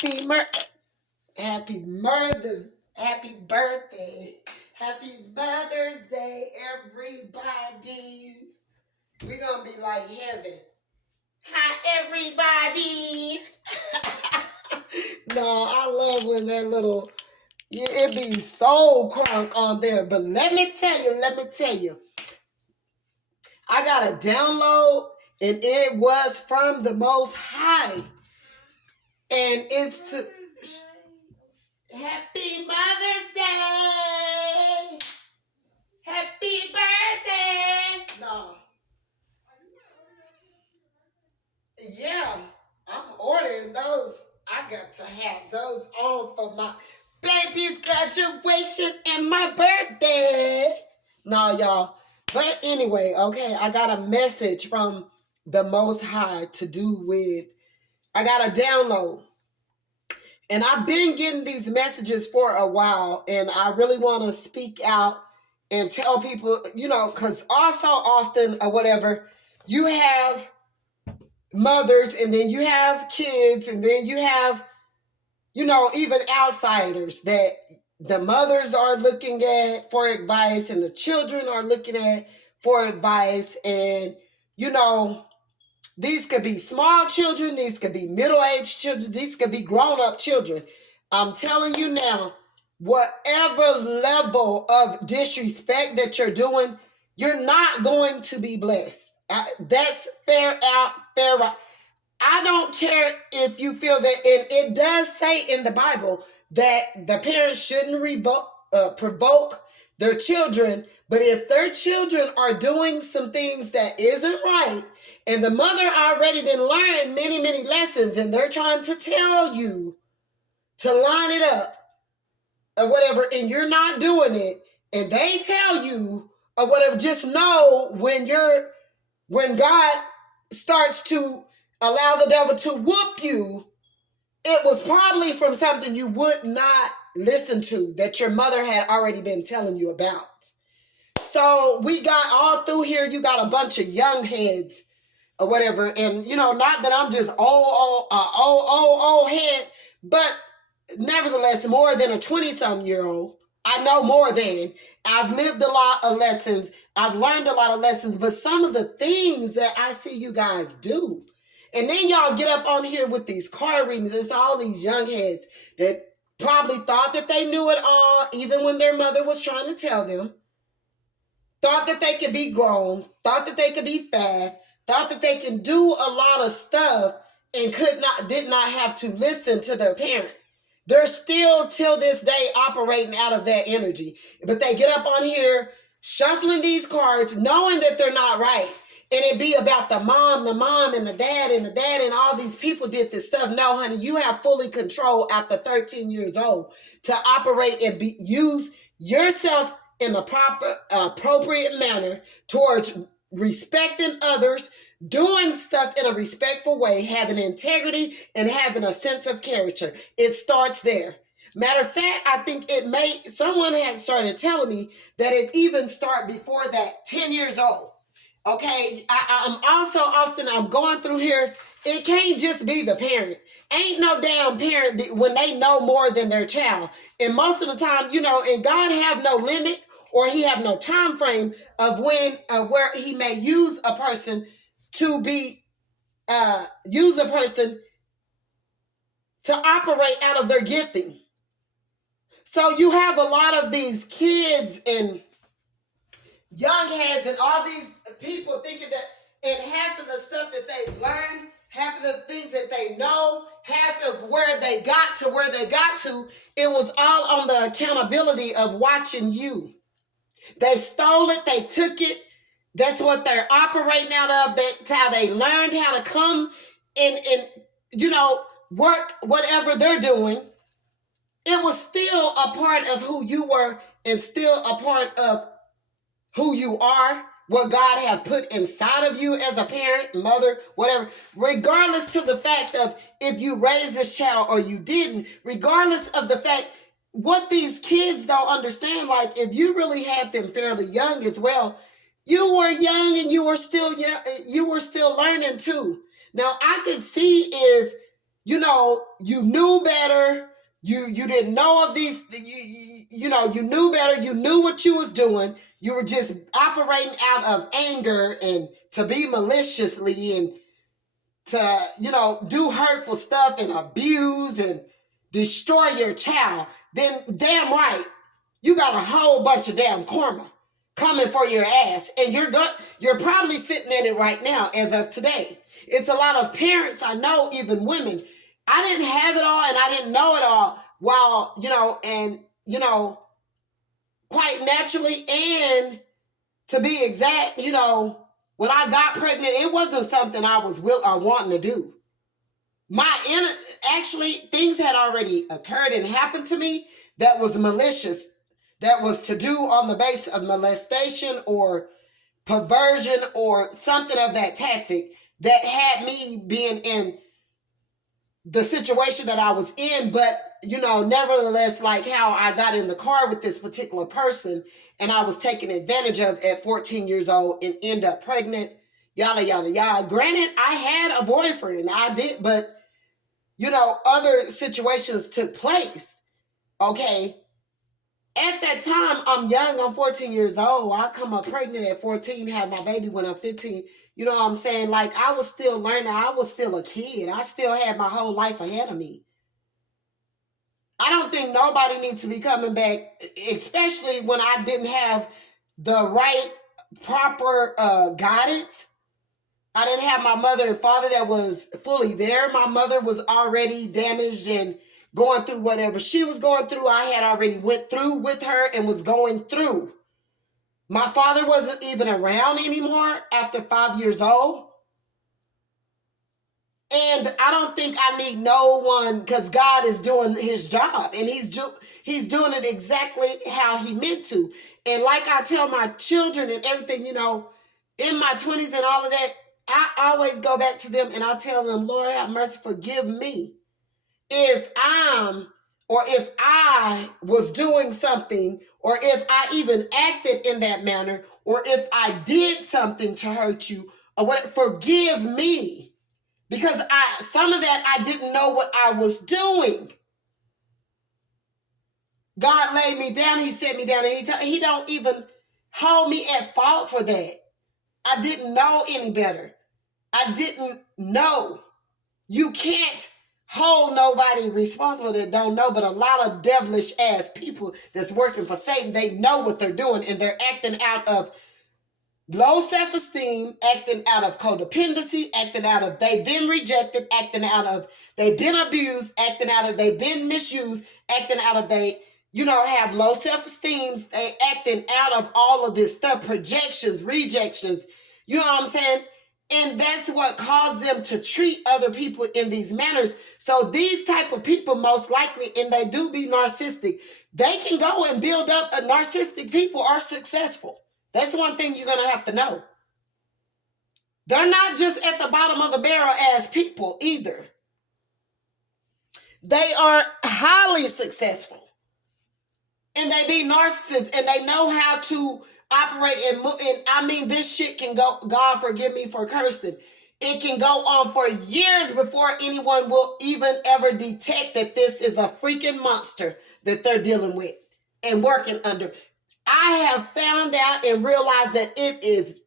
happy birthday. Happy Mother's Day, everybody. We're going to be like heaven. Hi, everybody. No, I love when that little, it be so crunk on there. But let me tell you, I got a download and it was from the Most High. And it's to Happy Mother's Day. Happy birthday. No. Yeah, I'm ordering those. I got to have those on for my baby's graduation and my birthday. No, y'all. But anyway, okay, I got a message from the Most High to do with, I got a download. And I've been getting these messages for a while, and I really want to speak out and tell people, because also often or whatever, you have mothers, and then you have kids, and then you have, even outsiders that the mothers are looking at for advice, and the children are looking at for advice, and, these could be small children, these could be middle-aged children, these could be grown-up children. I'm telling you now, whatever level of disrespect that you're doing, you're not going to be blessed. That's fair out, fair out. I don't care if you feel that, and it does say in the Bible that the parents shouldn't provoke their children, but if their children are doing some things that isn't right, and the mother already done learned many, many lessons, and they're trying to tell you to line it up or whatever, and you're not doing it, and they tell you or whatever, just know when God starts to allow the devil to whoop you, it was probably from something you would not listen to that your mother had already been telling you about. So we got all through here, you got a bunch of young heads or whatever, and not that I'm just old head, but nevertheless, more than a 20-some-year-old. I know more than. I've lived a lot of lessons. I've learned a lot of lessons, but some of the things that I see you guys do, and then y'all get up on here with these card readings. It's all these young heads that probably thought that they knew it all, even when their mother was trying to tell them, thought that they could be grown, thought that they could be fast, thought that they can do a lot of stuff, and did not have to listen to their parent. They're still, till this day, operating out of that energy. But they get up on here, shuffling these cards, knowing that they're not right. And it be about the mom, and the dad, and all these people did this stuff. No, honey, you have fully control after 13 years old to operate and use yourself in a proper, appropriate manner towards respecting others, doing stuff in a respectful way, having integrity, and having a sense of character. It starts there. Matter of fact, I think someone had started telling me that it even started before that, 10 years old. Okay, I'm also I'm going through here, it can't just be the parent. Ain't no damn parent when they know more than their child. And most of the time, and God have no limit, or he have no time frame of when, where he may use a person to operate out of their gifting. So you have a lot of these kids and young heads and all these people thinking that, and half of the stuff that they've learned, half of the things that they know, half of where they got to, it was all on the accountability of watching you. They stole it, they took it. That's what they're operating out of. That's how they learned how to come and work whatever they're doing. It was still a part of who you were, and still a part of who you are, what God have put inside of you as a parent, mother, whatever, regardless to the fact of if you raised this child or you didn't, regardless of the fact, what these kids don't understand, like if you really had them fairly young as well, you were young and you were still young, you were still learning too. Now I could see if, you knew better. You didn't know of these, you knew better. You knew what you was doing. You were just operating out of anger and to be maliciously and to, do hurtful stuff and abuse and destroy your child. Then damn right, you got a whole bunch of damn karma coming for your ass. And you're probably sitting in it right now as of today. It's a lot of parents I know, even women. I didn't have it all and I didn't know it all while, quite naturally. And to be exact, when I got pregnant, it wasn't something I was wanting to do. Actually, things had already occurred and happened to me that was malicious, that was to do on the basis of molestation or perversion or something of that tactic that had me being in the situation that I was in. But, nevertheless, like how I got in the car with this particular person and I was taken advantage of at 14 years old and end up pregnant, yada, yada, yada. Granted, I had a boyfriend, I did, but, other situations took place, okay? At that time, I'm young, I'm 14 years old. I come up pregnant at 14, have my baby when I'm 15. You know what I'm saying? Like, I was still learning. I was still a kid. I still had my whole life ahead of me. I don't think nobody needs to be coming back, especially when I didn't have the right, proper guidance. I didn't have my mother and father that was fully there. My mother was already damaged and going through whatever she was going through. I had already went through with her and was going through. My father wasn't even around anymore after 5 years old. And I don't think I need no one, because God is doing his job and he's doing it exactly how he meant to. And like I tell my children and everything, in my 20s and all of that, I always go back to them and I tell them, Lord, have mercy, forgive me. If I was doing something, or if I even acted in that manner, or if I did something to hurt you, or what, forgive me. Because some of that I didn't know what I was doing. God laid me down, he set me down, and he don't even hold me at fault for that. I didn't know any better. I didn't know. You can't hold nobody responsible that don't know, but a lot of devilish ass people that's working for Satan, they know what they're doing and they're acting out of low self-esteem, acting out of codependency, acting out of they've been rejected, acting out of they've been abused, acting out of they've been misused, acting out of they, have low self-esteem, they acting out of all of this stuff, projections, rejections, you know what I'm saying? And that's what caused them to treat other people in these manners. So these type of people, most likely, and they do be narcissistic, they can go and build up. Narcissistic people are successful. That's one thing you're going to have to know. They're not just at the bottom of the barrel as people either. They are highly successful. And they be narcissists and they know how to operate and move. And I mean, this shit can go, God forgive me for cursing. It can go on for years before anyone will even ever detect that this is a freaking monster that they're dealing with and working under. I have found out and realized that it is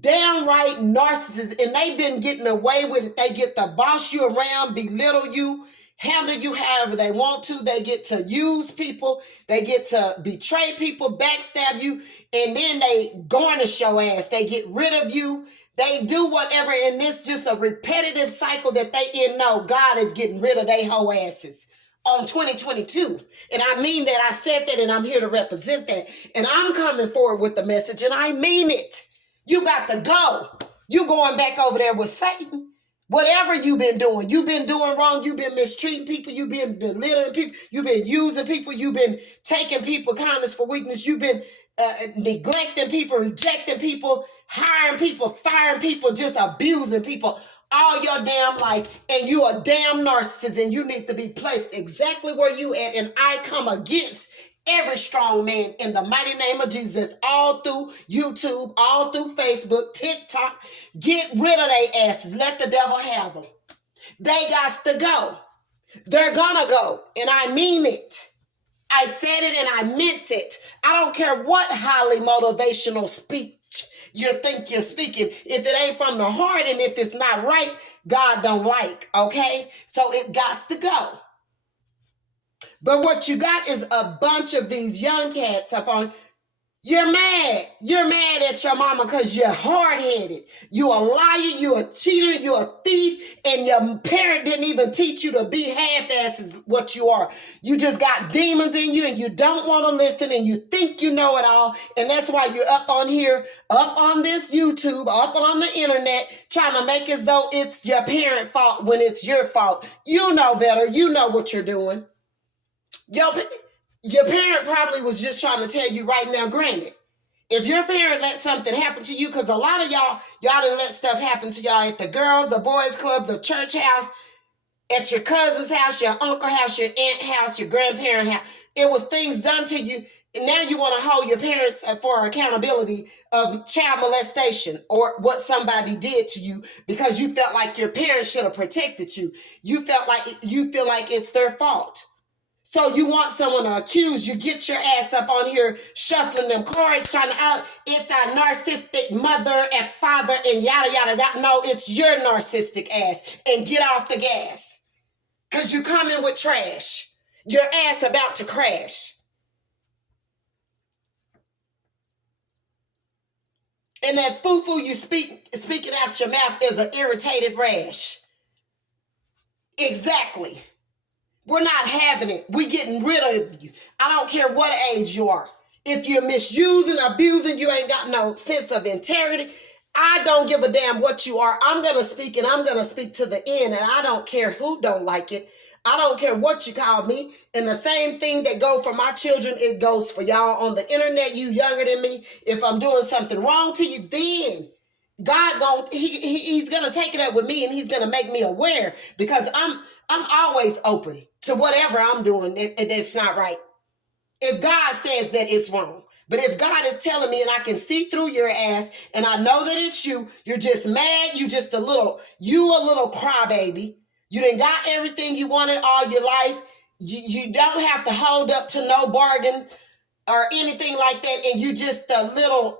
downright narcissists, and they've been getting away with it. They get to boss you around, belittle you, handle you however they want to. They get to use people. They get to betray people, backstab you, and then they garnish your ass. They get rid of you. They do whatever, and it's just a repetitive cycle that they in. No, God is getting rid of they whole asses on 2022. And I mean that. I said that, and I'm here to represent that. And I'm coming forward with the message, and I mean it. You got to go. You going back over there with Satan. Whatever you've been doing wrong. You've been mistreating people. You've been belittling people. You've been using people. You've been taking people kindness for weakness. You've been neglecting people, rejecting people, hiring people, firing people, just abusing people all your damn life. And you a damn narcissist, and you need to be placed exactly where you at. And I come against every strong man in the mighty name of Jesus, all through YouTube, all through Facebook, TikTok. Get rid of their asses. Let the devil have them. They got to go. They're gonna go, and I mean it. I said it and I meant it. I don't care what highly motivational speech you think you're speaking. If it ain't from the heart and if it's not right, God don't like, okay? So it got to go. But what you got is a bunch of these young cats up on. You're mad. You're mad at your mama because you're hard-headed. You a liar, you a cheater, you a thief, and your parent didn't even teach you to be half-assed is what you are. You just got demons in you and you don't want to listen and you think you know it all. And that's why you're up on here, up on this YouTube, up on the internet, trying to make as though it's your parent's fault when it's your fault. You know better. You know what you're doing. Your parent probably was just trying to tell you right now, granted, if your parent let something happen to you, because a lot of y'all didn't let stuff happen to y'all at the girls, the boys club, the church house, at your cousin's house, your uncle house, your aunt house, your grandparent house. It was things done to you. And now you want to hold your parents for accountability of child molestation or what somebody did to you because you felt like your parents should have protected you. You feel like it's their fault. So you want someone to accuse you, get your ass up on here shuffling them cards, trying to out, it's a narcissistic mother and father and yada, yada, yada. No, it's your narcissistic ass. And get off the gas. Because you coming with trash. Your ass about to crash. And that foo-foo you speaking out your mouth is an irritated rash. Exactly. We're not having it. We're getting rid of you. I don't care what age you are. If you're misusing, abusing, you ain't got no sense of integrity. I don't give a damn what you are. I'm going to speak and I'm going to speak to the end. And I don't care who don't like it. I don't care what you call me. And the same thing that go for my children, it goes for y'all on the internet. You younger than me. If I'm doing something wrong to you, then God he's gonna take it up with me and he's gonna make me aware because I'm always open to whatever I'm doing that's not right. If God says that it's wrong. But if God is telling me and I can see through your ass and I know that it's you, you're just mad, you a little crybaby. You done got everything you wanted all your life. You don't have to hold up to no bargain or anything like that. And you just a little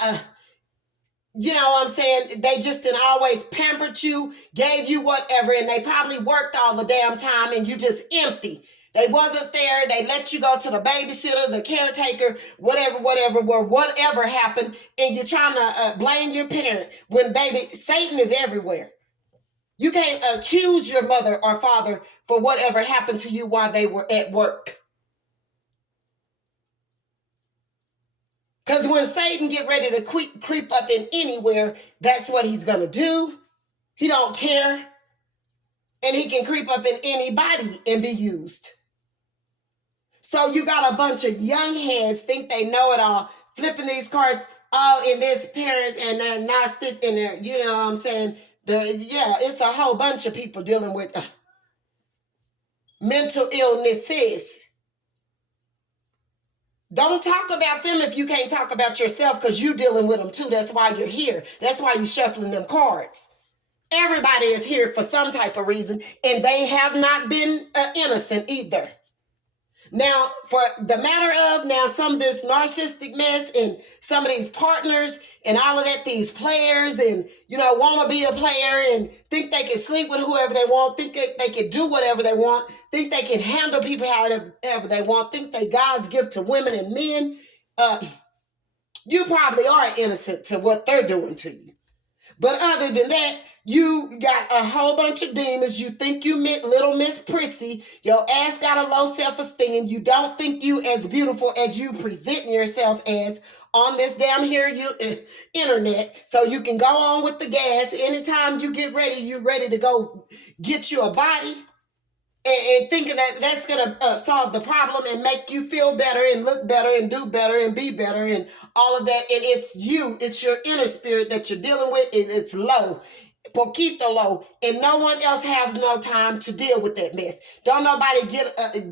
you know what I'm saying? They just didn't always pampered you, gave you whatever, and they probably worked all the damn time and you just empty. They wasn't there. They let you go to the babysitter, the caretaker, whatever happened, and you're trying to blame your parent when, baby, Satan is everywhere. You can't accuse your mother or father for whatever happened to you while they were at work. Because when Satan get ready to creep up in anywhere, that's what he's going to do. He don't care. And he can creep up in anybody and be used. So you got a bunch of young heads think they know it all, flipping these cards, in this parents, and they're not sticking there. You know what I'm saying? It's a whole bunch of people dealing with mental illnesses. Don't talk about them if you can't talk about yourself because you're dealing with them too. That's why you're here. That's why you're shuffling them cards. Everybody is here for some type of reason, and they have not been innocent either. Now, for the matter of now, some of this narcissistic mess and some of these partners and all of that, these players and, want to be a player and think they can sleep with whoever they want, think they can do whatever they want, think they can handle people however they want, think they God's gift to women and men. You probably are innocent to what they're doing to you. But other than that, you got a whole bunch of demons. You think you little Miss Prissy. Your ass got a low self-esteem. And you don't think you as beautiful as you present yourself as on this damn here internet. So you can go on with the gas. Anytime you get ready, you're ready to go get you a body. And thinking that that's going to solve the problem and make you feel better and look better and do better and be better and all of that. And it's you. It's your inner spirit that you're dealing with. It's low. Poquito low, and no one else has no time to deal with that mess. Don't nobody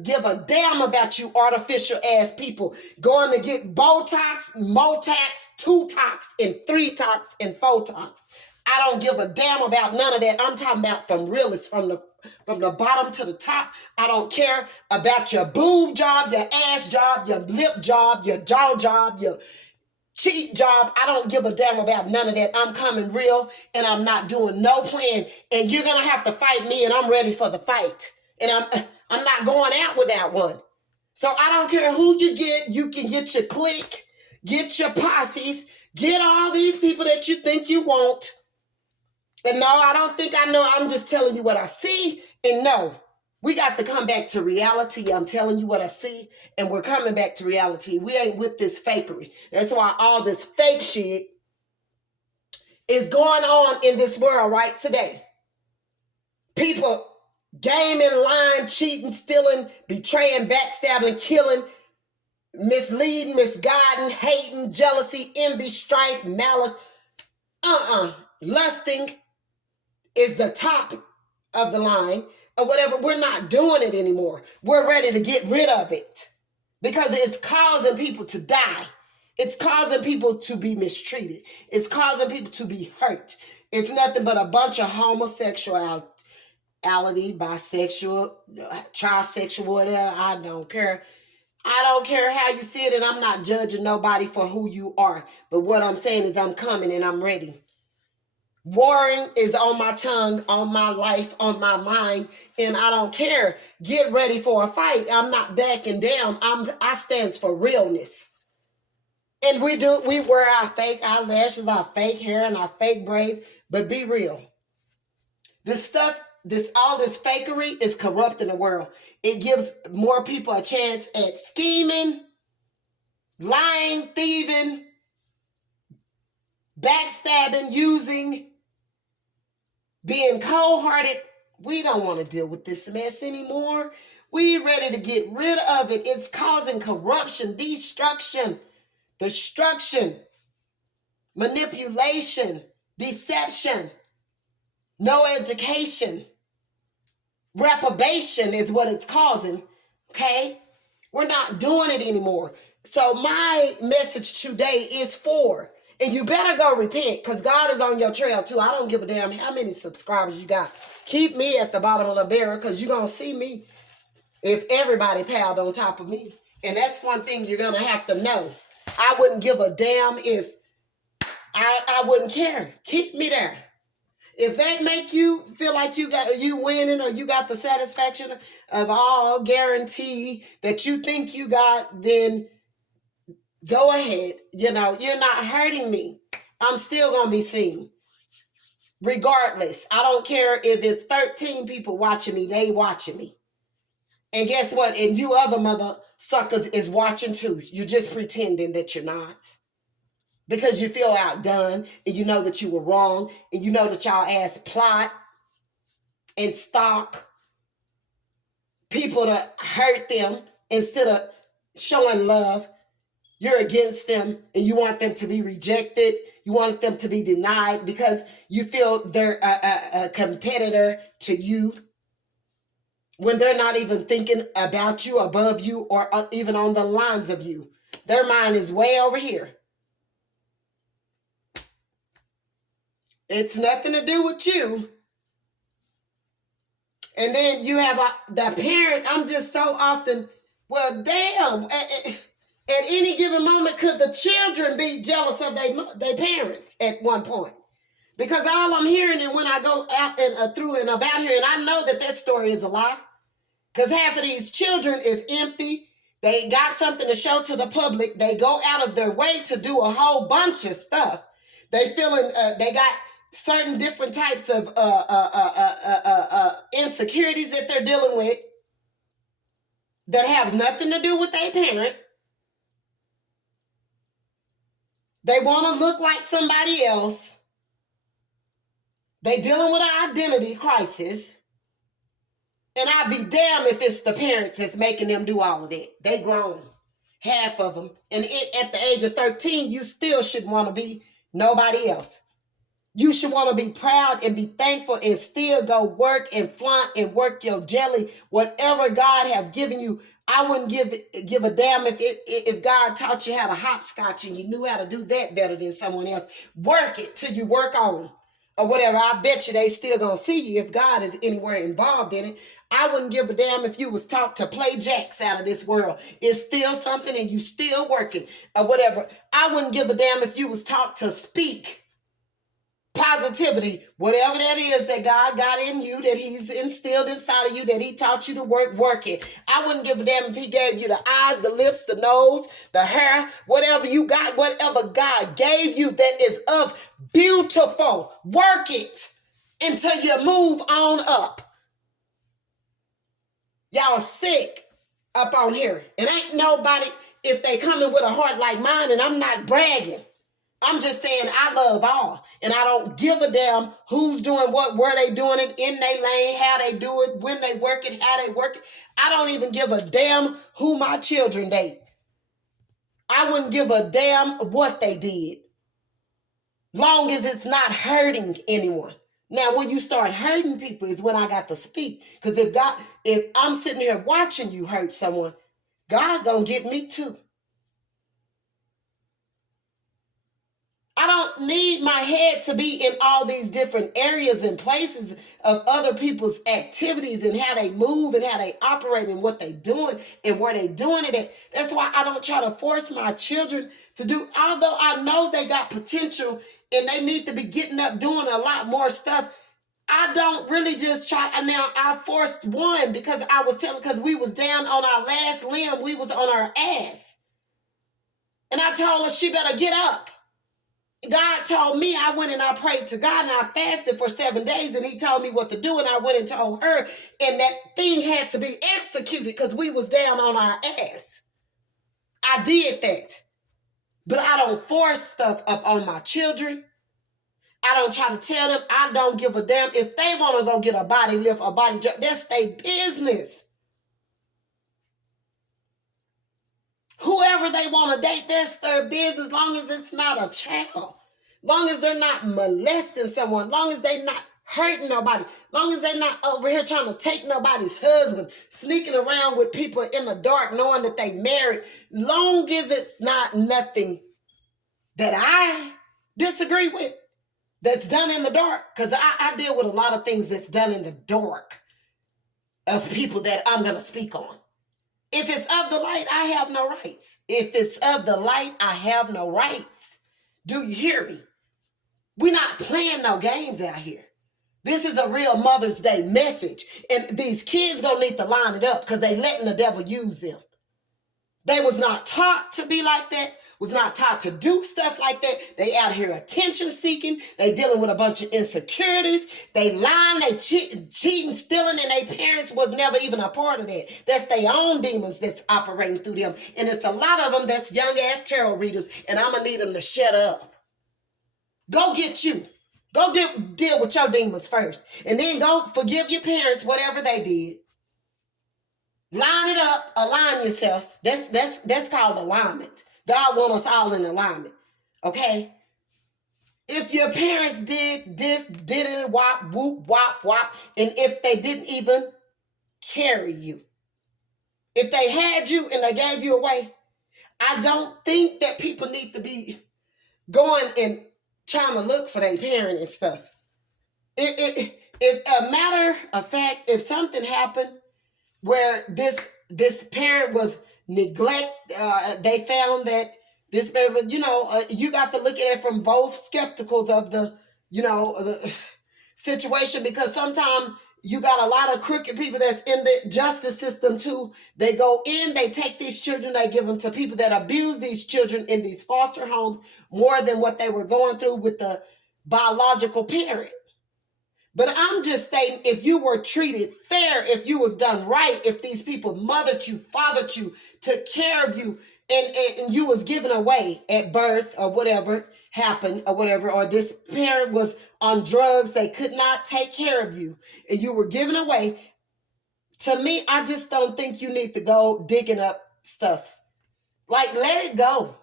give a damn about you artificial ass people going to get Botox, Motax, 2-tox, and 3-tox, and 4-tox. I don't give a damn about none of that. I'm talking about from realists, from the from the bottom to the top. I don't care about your boob job, your ass job, your lip job, your jaw job, your cheat job. I don't give a damn about none of that. I'm coming real and I'm not doing no plan. And you're going to have to fight me and I'm ready for the fight. And I'm not going out without one. So I don't care who you get. You can get your clique, get your posses, get all these people that you think you want. And no, I don't think I know. I'm just telling you what I see. And no, we got to come back to reality. I'm telling you what I see. And we're coming back to reality. We ain't with this fakery. That's why all this fake shit is going on in this world right today. People gaming, lying, cheating, stealing, betraying, backstabbing, killing, misleading, misguiding, hating, jealousy, envy, strife, malice, lusting is the top of the line or whatever. We're not doing it anymore. We're ready to get rid of it because it's causing people to die. It's causing people to be mistreated. It's causing people to be hurt. It's nothing but a bunch of homosexuality, bisexual, trisexual, whatever. I don't care. I don't care how you see it, and I'm not judging nobody for who you are. But what I'm saying is I'm coming and I'm ready. Warring is on my tongue, on my life, on my mind, and I don't care. Get ready for a fight. I'm not backing down. I stands for realness. And we wear our fake eyelashes, our fake hair, and our fake braids, but be real. All this fakery is corrupting the world. It gives more people a chance at scheming, lying, thieving, backstabbing, using, being cold-hearted. We don't want to deal with this mess anymore. We're ready to get rid of it. It's causing corruption, destruction, manipulation, deception, no education. Reprobation is what it's causing, okay? We're not doing it anymore. So my message today is and you better go repent because God is on your trail too. I don't give a damn how many subscribers you got. Keep me at the bottom of the barrel because you're going to see me if everybody piled on top of me. And that's one thing you're going to have to know. I wouldn't give a damn if I wouldn't care. Keep me there. If that make you feel like you winning or you got the satisfaction of all guarantee that you think you got, then go ahead. You know, you're not hurting me. I'm still going to be seen. Regardless. I don't care if it's 13 people watching me. They watching me. And guess what? And you other mother suckers is watching too. You're just pretending that you're not. Because you feel outdone and you know that you were wrong and you know that y'all ass plot and stalk people to hurt them instead of showing love. You're against them and you want them to be rejected. You want them to be denied because you feel they're a competitor to you when they're not even thinking about you, above you, or even on the lines of you. Their mind is way over here. It's nothing to do with you. And then you have the parents. I'm just so often, well, damn. At any given moment, could the children be jealous of their parents at one point? Because all I'm hearing, and when I go out and through and about here, and I know that story is a lie, because half of these children is empty. They got something to show to the public. They go out of their way to do a whole bunch of stuff. They got certain different types of insecurities that they're dealing with that have nothing to do with their parent. They want to look like somebody else. They dealing with an identity crisis. And I'd be damned if it's the parents that's making them do all of that. They grown, half of them. And at the age of 13, you still should want to be nobody else. You should want to be proud and be thankful and still go work and flaunt and work your jelly. Whatever God have given you, I wouldn't give a damn if God taught you how to hopscotch and you knew how to do that better than someone else. Work it till you work on. or whatever, I bet you they still gonna see you if God is anywhere involved in it. I wouldn't give a damn if you was taught to play jacks out of this world. It's still something and you still working or whatever. I wouldn't give a damn if you was taught to speak positivity, whatever that is that God got in you, that he's instilled inside of you, that he taught you to work it. I wouldn't give a damn if he gave you the eyes, the lips, the nose, the hair, whatever you got, whatever God gave you that is of beautiful. Work it until you move on up. Y'all sick up on here. It ain't nobody, if they coming with a heart like mine, and I'm not bragging. I'm just saying I love all. And I don't give a damn who's doing what, where they doing it, in their lane, how they do it, when they work it, how they work it. I don't even give a damn who my children date. I wouldn't give a damn what they did. Long as it's not hurting anyone. Now, when you start hurting people is when I got to speak. Because if I'm sitting here watching you hurt someone, God gonna get me too. I don't need my head to be in all these different areas and places of other people's activities and how they move and how they operate and what they doing and where they doing it at. That's why I don't try to force my children to do, although I know they got potential and they need to be getting up doing a lot more stuff. I don't really just try. Now, I forced one because we was down on our last limb. We was on our ass. And I told her she better get up. God told me, I went and I prayed to God and I fasted for 7 days and he told me what to do and I went and told her and that thing had to be executed because we was down on our ass. I did that. But I don't force stuff up on my children. I don't try to tell them. I don't give a damn. If they want to go get a body lift, a body jump, that's their business. Whoever they want to date, that's their business, as long as it's not a child. Long as they're not molesting someone, long as they're not hurting nobody, long as they're not over here trying to take nobody's husband, sneaking around with people in the dark knowing that they married, long as it's not nothing that I disagree with, that's done in the dark, because I deal with a lot of things that's done in the dark of people that I'm going to speak on. If it's of the light, I have no rights. If it's of the light, I have no rights. Do you hear me? We're not playing no games out here. This is a real Mother's Day message. And these kids gonna need to line it up because they letting the devil use them. They was not taught to be like that, was not taught to do stuff like that. They out here attention seeking. They dealing with a bunch of insecurities. They lying, they cheating, stealing, and their parents was never even a part of that. That's their own demons that's operating through them. And it's a lot of them that's young ass tarot readers, and I'm gonna need them to shut up. Go get you. Go deal with your demons first. And then go forgive your parents, whatever they did. Line it up, align yourself. That's called alignment. God wants us all in alignment. Okay? If your parents did this, did it, wop, whoop, wop, wop, and if they didn't even carry you, if they had you and they gave you away, I don't think that people need to be going and trying to look for their parent and stuff. If a matter of fact, if something happened where this parent was they found that this parent, you got to look at it from both skepticals of the situation, because sometimes you got a lot of crooked people that's in the justice system too. They go in, they take these children, they give them to people that abuse these children in these foster homes more than what they were going through with the biological parent. But I'm just stating, if you were treated fair, if you was done right, if these people mothered you, fathered you, took care of you, and you was given away at birth or whatever happened or whatever, or this parent was on drugs, they could not take care of you, and you were given away, to me, I just don't think you need to go digging up stuff. Like, let it go.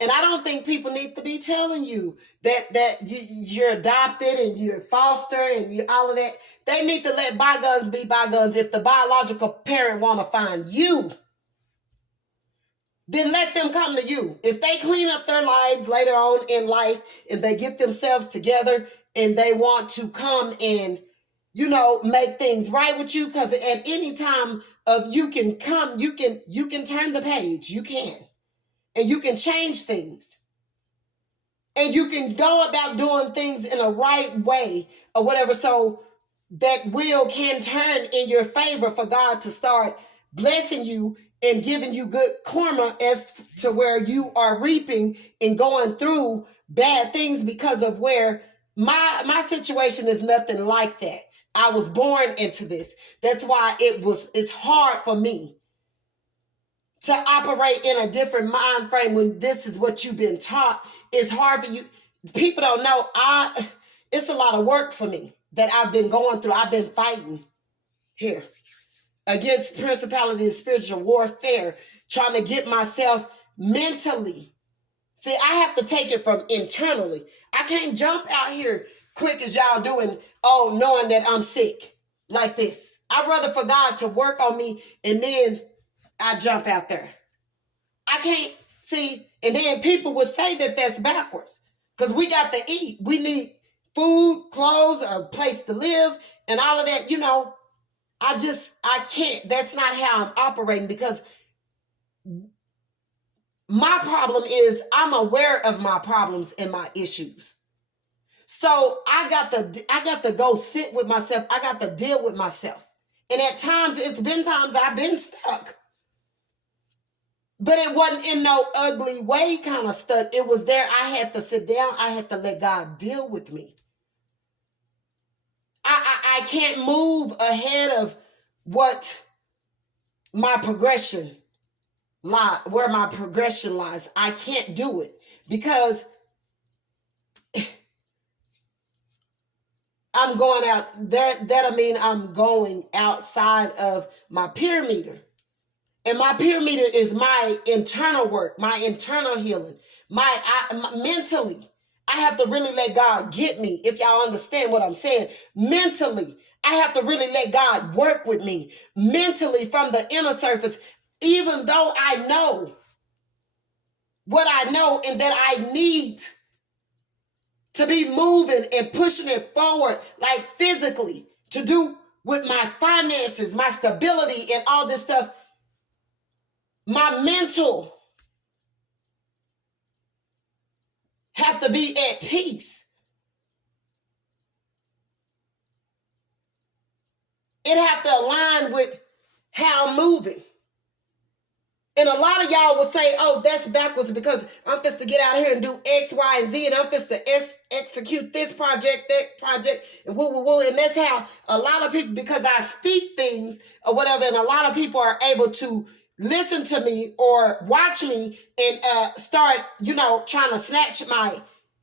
And I don't think people need to be telling you that you're adopted and you're foster and you all of that. They need to let bygones be bygones. If the biological parent want to find you, then let them come to you. If they clean up their lives later on in life and they get themselves together and they want to come and, make things right with you. Because at any time of you can come, you can turn the page. You can. And you can change things. And you can go about doing things in a right way or whatever. So that will can turn in your favor for God to start blessing you and giving you good karma as to where you are reaping and going through bad things, because of where my situation is nothing like that. I was born into this. That's why it's hard for me to operate in a different mind frame when this is what you've been taught. It's hard for you. People don't know. It's a lot of work for me that I've been going through. I've been fighting here against principality and spiritual warfare, trying to get myself mentally. See, I have to take it from internally. I can't jump out here quick as y'all doing, knowing that I'm sick like this. I'd rather for God to work on me and then I jump out there. I can't see, and then people would say that that's backwards because we got to eat. We need food, clothes, a place to live, and all of that. I can't. That's not how I'm operating, because my problem is I'm aware of my problems and my issues. So I got to go sit with myself. I got to deal with myself. And at times, it's been times I've been stuck. But it wasn't in no ugly way kind of stuck. It was there. I had to sit down. I had to let God deal with me. I can't move ahead of what my progression where my progression lies. I can't do it because I'm going out. That'll mean I'm going outside of my pyramid. And my pyramid is my internal work, my internal healing, mentally. I have to really let God get me, if y'all understand what I'm saying. Mentally, I have to really let God work with me. Mentally, from the inner surface, even though I know what I know and that I need to be moving and pushing it forward, like physically, to do with my finances, my stability, and all this stuff. My mental have to be at peace. It have to align with how I'm moving. And a lot of y'all will say, that's backwards because I'm supposed to get out of here and do X, Y, and Z, and I'm supposed to execute this project, that project, and woo. And that's how a lot of people, because I speak things or whatever, and a lot of people are able to listen to me or watch me and start, trying to snatch my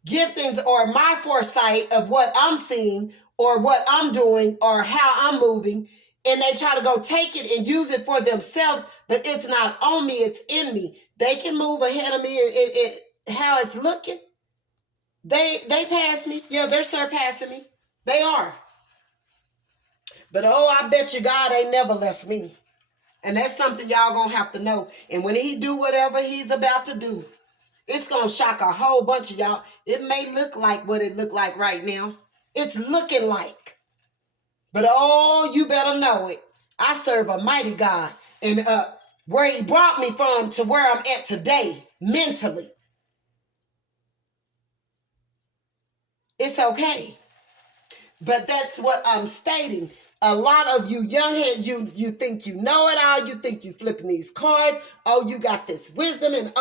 giftings or my foresight of what I'm seeing or what I'm doing or how I'm moving. And they try to go take it and use it for themselves, but it's not on me, it's in me. They can move ahead of me and how it's looking. They pass me. Yeah, they're surpassing me. They are. But I bet you God ain't never left me. And that's something y'all gonna have to know. And when he do whatever he's about to do, it's gonna shock a whole bunch of y'all. It may look like what it look like right now. It's looking like. But you better know it. I serve a mighty God. And where he brought me from to where I'm at today, mentally, it's okay. But that's what I'm stating. A lot of you young heads, you think you know it all. You think you flipping these cards. You got this wisdom, and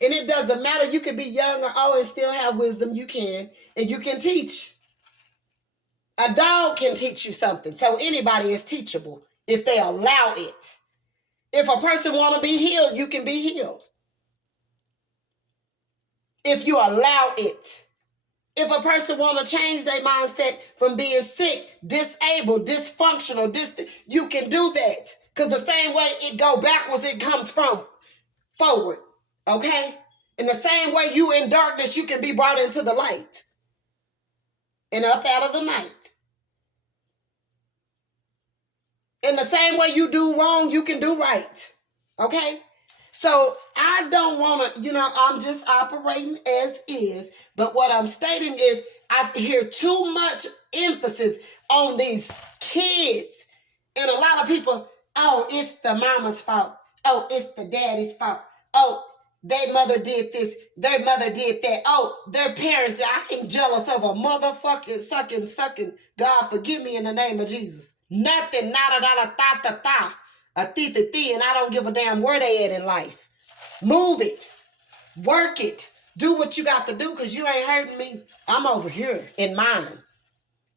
it doesn't matter. You can be young or old and still have wisdom. You can, and you can teach. A dog can teach you something. So anybody is teachable if they allow it. If a person want to be healed, you can be healed. If you allow it. If a person want to change their mindset from being sick, disabled, dysfunctional, you can do that. Because the same way it go backwards, it comes from forward. Okay? In the same way you in darkness, you can be brought into the light. And up out of the night. In the same way you do wrong, you can do right. Okay? So I don't want to, I'm just operating as is. But what I'm stating is I hear too much emphasis on these kids. And a lot of people, oh, it's the mama's fault. Oh, it's the daddy's fault. Oh, their mother did this. Their mother did that. Oh, their parents. I ain't jealous of a motherfucking sucking. God forgive me in the name of Jesus. Nothing, nada, nada, ta, ta, ta. A ti, and I don't give a damn where they at in life. Move it. Work it. Do what you got to do, because you ain't hurting me. I'm over here in mine.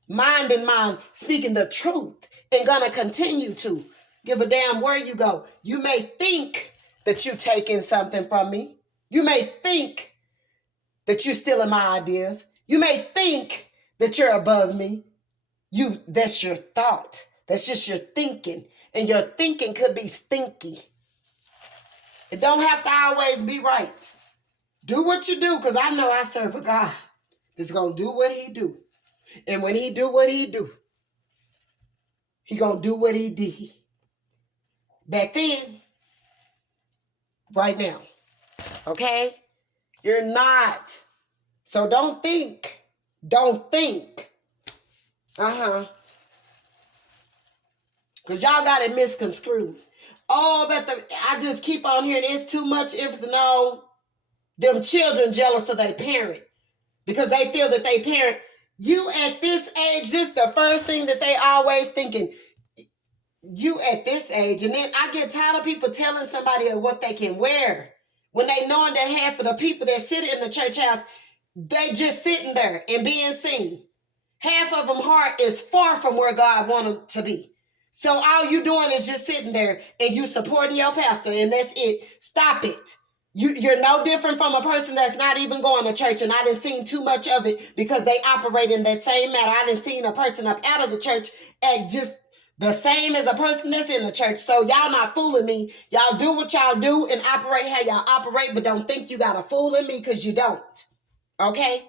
Mind and mind, speaking the truth, and gonna continue to give a damn where you go. You may think that you taking something from me. You may think that you're stealing my ideas. You may think that you're above me. That's your thought. That's just your thinking. And your thinking could be stinky. It don't have to always be right. Do what you do, because I know I serve a God that's going to do what he do. And when he do what he do, he going to do what he did. Back then, right now. Okay? You're not. So don't think. Don't think. Because y'all got it misconstrued. Oh, but I just keep on hearing it's too much emphasis. No, them children jealous of their parent because they feel that they parent. You at this age, this is the first thing that they always thinking. You at this age. And then I get tired of people telling somebody what they can wear. When they knowing that half of the people that sit in the church house, they just sitting there and being seen. Half of them heart is far from where God want them to be. So all you doing is just sitting there and you supporting your pastor, and that's it. Stop it. You're no different from a person that's not even going to church, and I done seen too much of it because they operate in that same manner. I done seen a person up out of the church act just the same as a person that's in the church. So y'all not fooling me. Y'all do what y'all do and operate how y'all operate, but don't think you got a fool in me, because you don't. Okay?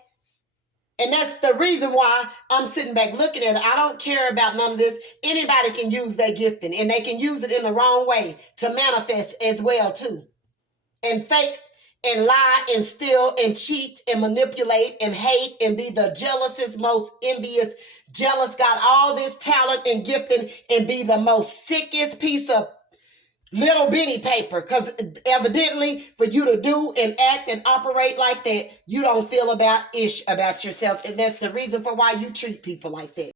And that's the reason why I'm sitting back looking at it. I don't care about none of this. Anybody can use their gifting, and they can use it in the wrong way to manifest as well too. And fake and lie and steal and cheat and manipulate and hate and be the jealousest, most envious, jealous, got all this talent and gifting, and be the most sickest piece of little bitty paper, because evidently for you to do and act and operate like that, you don't feel about yourself, and that's the reason for why you treat people like that.